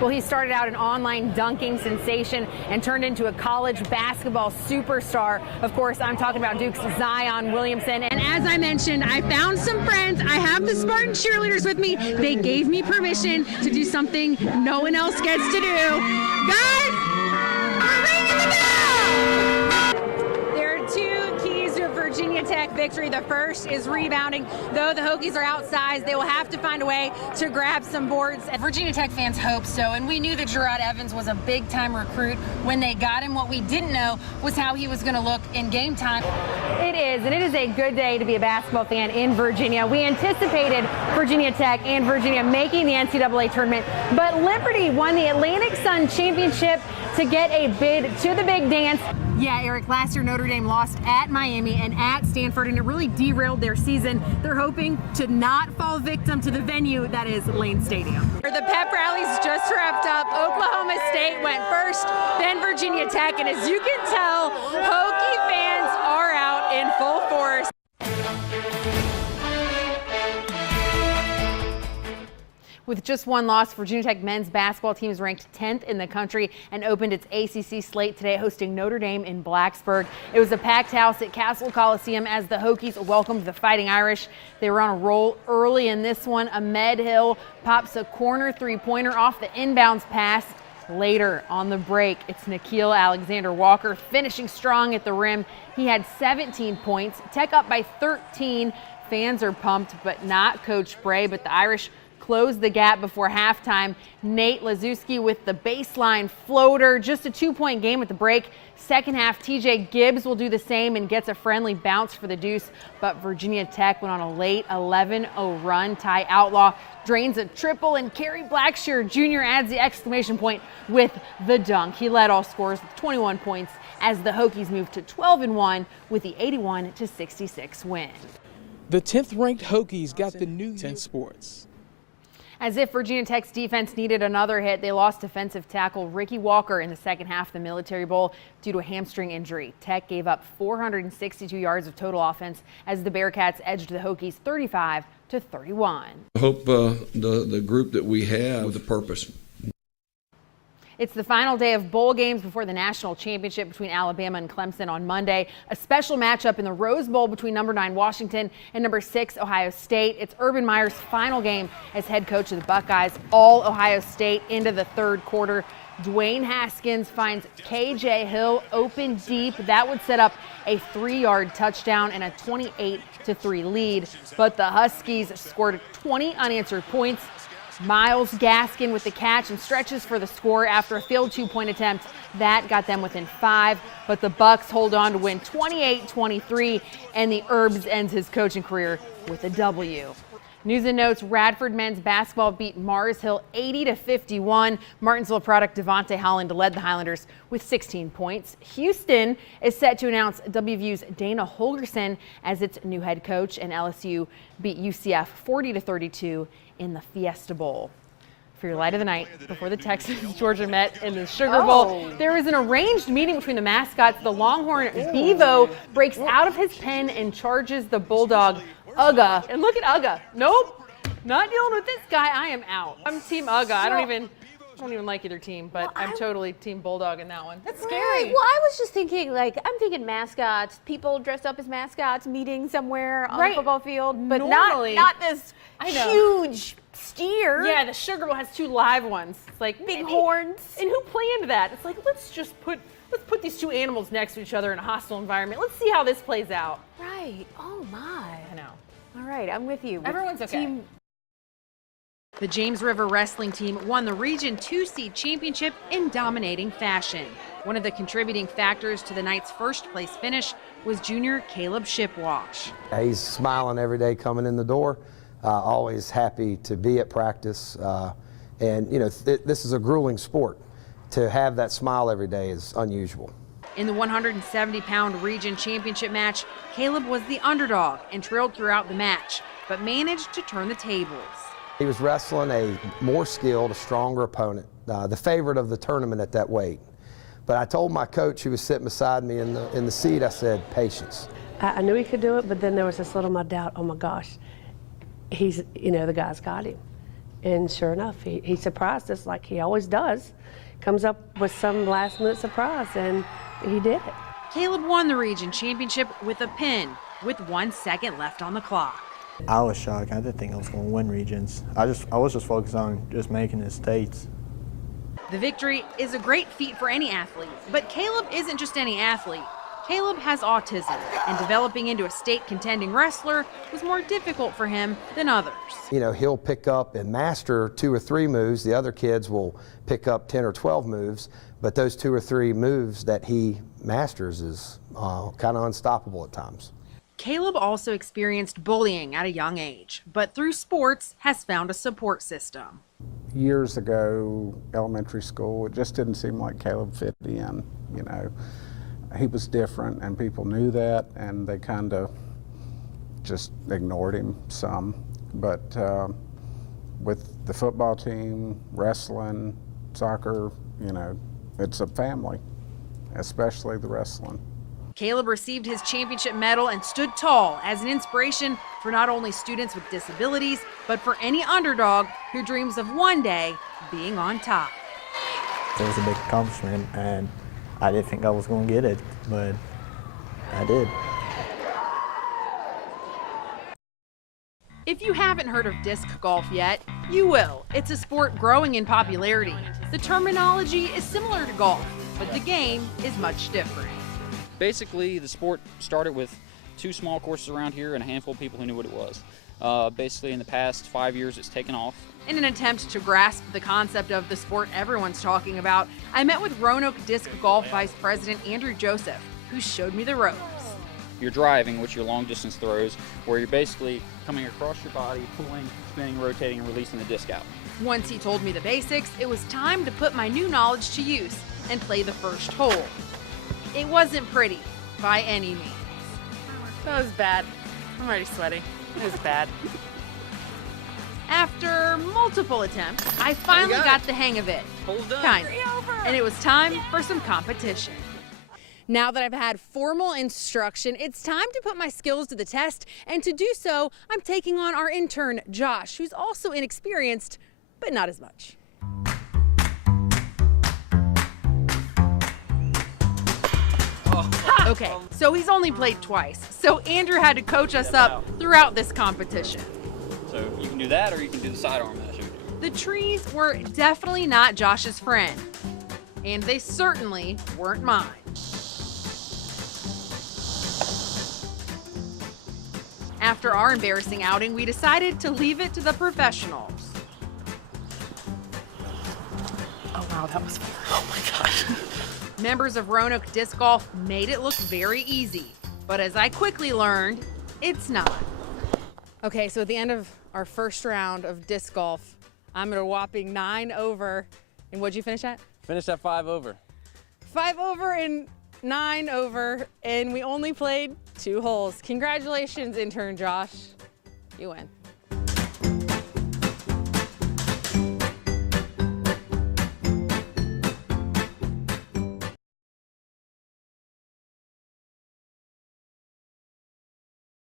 Well, he started out an online dunking sensation and turned into a college basketball superstar. Of course, I'm talking about Duke's Zion Williamson. And as I mentioned, I found some friends. I have the Spartan cheerleaders with me. They gave me permission to do something no one else gets to do. Guys, we're ringing the bell! There are two keys to a Virginia Tech victory. The first is rebounding. Though the Hokies are outsized, they will have to find a way to grab some boards. Virginia Tech fans hope so, and we knew that Gerard Evans was a big-time recruit when they got him. What we didn't know was how he was going to look in game time. It is, and it is a good day to be a basketball fan in Virginia. We anticipated Virginia Tech and Virginia making the NCAA tournament, but Liberty won the Atlantic Sun Championship to get a bid to the big dance. Yeah, Eric, last year Notre Dame lost at Miami and at Stanford, and it really derailed their season. They're hoping to not fall victim to the venue that is Lane Stadium. The pep rallies just wrapped up. Oklahoma State went first, then Virginia Tech, and as you can tell, Hokie fans are out in full force. With just one loss, Virginia Tech men's basketball team is ranked 10th in the country and opened its ACC slate today, hosting Notre Dame in Blacksburg. It was a packed house at Castle Coliseum as the Hokies welcomed the Fighting Irish. They were on a roll early in this one. Ahmed Hill pops a corner three-pointer off the inbounds pass. Later on the break, it's Nikhil Alexander-Walker finishing strong at the rim. He had 17 points. Tech up by 13. Fans are pumped, but not Coach Bray, but the Irish closed the gap before halftime. Nate Lazuski with the baseline floater. Just a 2-point game at the break. Second half, TJ Gibbs will do the same and gets a friendly bounce for the deuce. But Virginia Tech went on a late 11-0 run. Ty Outlaw drains a triple, and Kerry Blackshear Jr. adds the exclamation point with the dunk. He led all scorers with 21 points as the Hokies moved to 12-1 with the 81-66 win. The 10th-ranked Hokies got the new 10 Sports. As if Virginia Tech's defense needed another hit, they lost defensive tackle Ricky Walker in the second half of the Military Bowl due to a hamstring injury. Tech gave up 462 yards of total offense as the Bearcats edged the Hokies 35-31. I hope the group that we have with a purpose. It's the final day of bowl games before the national championship between Alabama and Clemson on Monday. A special matchup in the Rose Bowl between number 9 Washington and number 6 Ohio State. It's Urban Meyer's final game as head coach of the Buckeyes. All Ohio State into the third quarter. Dwayne Haskins finds KJ Hill open deep. That would set up a 3-yard touchdown and a 28-3 lead. But the Huskies scored 20 unanswered points. Myles Gaskin with the catch and stretches for the score after a failed 2-point attempt. That got them within 5, but the Bucks hold on to win 28-23, and the Herbs ends his coaching career with a W. News and notes, Radford men's basketball beat Mars Hill 80-51. Martinsville product Devontae Holland led the Highlanders with 16 points. Houston is set to announce WVU's Dana Holgerson as its new head coach, and LSU beat UCF 40-32 in the Fiesta Bowl. For your light of the night, before the Texans-Georgia met in the Sugar Bowl, there was an arranged meeting between the mascots. The Longhorn Bevo breaks out of his pen and charges the Bulldog Ugga. And look at Ugga. Nope, not dealing with this guy. I am out. I'm Team Ugga. I don't even like either team, but I'm totally Team Bulldog in that one. That's scary. Well, I was just thinking, I'm thinking mascots, people dressed up as mascots, meeting somewhere on the football field, but not this huge steer. Yeah, the Sugar Bowl has 2 live ones. It's like big horns. And who planned that? It's like, let's put these 2 animals next to each other in a hostile environment. Let's see how this plays out. Right. Oh my. I know. All right, I'm with you. Everyone's okay. The James River wrestling team won the Region 2 seed championship in dominating fashion. One of the contributing factors to the night's first-place finish was junior Caleb Shipwash. He's smiling every day coming in the door, always happy to be at practice. And, this is a grueling sport. To have that smile every day is unusual. In the 170-pound region championship match, Caleb was the underdog and trailed throughout the match, but managed to turn the tables. He was wrestling a more skilled, a stronger opponent, the favorite of the tournament at that weight. But I told my coach, who was sitting beside me in the seat, I said, patience. I knew he could do it, but then there was this little my doubt, oh my gosh, the guy's got him. And sure enough, he surprised us like he always does. Comes up with some last-minute surprise, and he did it. Caleb won the region championship with a pin, with 1 second left on the clock. I was shocked. I didn't think I was going to win regions. I was just focused on just making the states. The victory is a great feat for any athlete, but Caleb isn't just any athlete. Caleb has autism, and developing into a state contending wrestler was more difficult for him than others. You know, he'll pick up and master 2 or 3 moves. The other kids will pick up 10 or 12 moves, but those 2 or 3 moves that he masters is kind of unstoppable at times. Caleb also experienced bullying at a young age, but through sports has found a support system. Years ago, elementary school, it just didn't seem like Caleb fit in, you know. He was different, and people knew that, and they kind of just ignored him some. But with the football team, wrestling, soccer, you know, it's a family, especially the wrestling. Caleb received his championship medal and stood tall as an inspiration for not only students with disabilities, but for any underdog who dreams of one day being on top. It was a big accomplishment, and I didn't think I was going to get it, but I did. If you haven't heard of disc golf yet, you will. It's a sport growing in popularity. The terminology is similar to golf, but the game is much different. Basically, the sport started with 2 small courses around here and a handful of people who knew what it was. Basically, in the past 5 years, it's taken off. In an attempt to grasp the concept of the sport everyone's talking about, I met with Roanoke Disc Golf Vice President Andrew Joseph, who showed me the ropes. You're driving, which are long distance throws, where you're basically coming across your body, pulling, spinning, rotating, and releasing the disc out. Once he told me the basics, it was time to put my new knowledge to use and play the first hole. It wasn't pretty, by any means. That was bad. I'm already sweating. It was bad. After multiple attempts, I finally got the hang of it. Kind of. And it was time for some competition. Now that I've had formal instruction, it's time to put my skills to the test. And to do so, I'm taking on our intern, Josh, who's also inexperienced, but not as much. Okay, so he's only played twice. So Andrew had to coach us up throughout this competition. So you can do that, or you can do the sidearm that I showed you. The trees were definitely not Josh's friend, and they certainly weren't mine. After our embarrassing outing, we decided to leave it to the professionals. Oh wow, that was fun. Oh my gosh. Members of Roanoke Disc Golf made it look very easy, but as I quickly learned, it's not. Okay, so at the end of our first round of disc golf, I'm at a whopping 9 over. And what'd you finish at? Finished at 5 over. 5 over and 9 over, and we only played 2 holes. Congratulations, intern Josh. You win.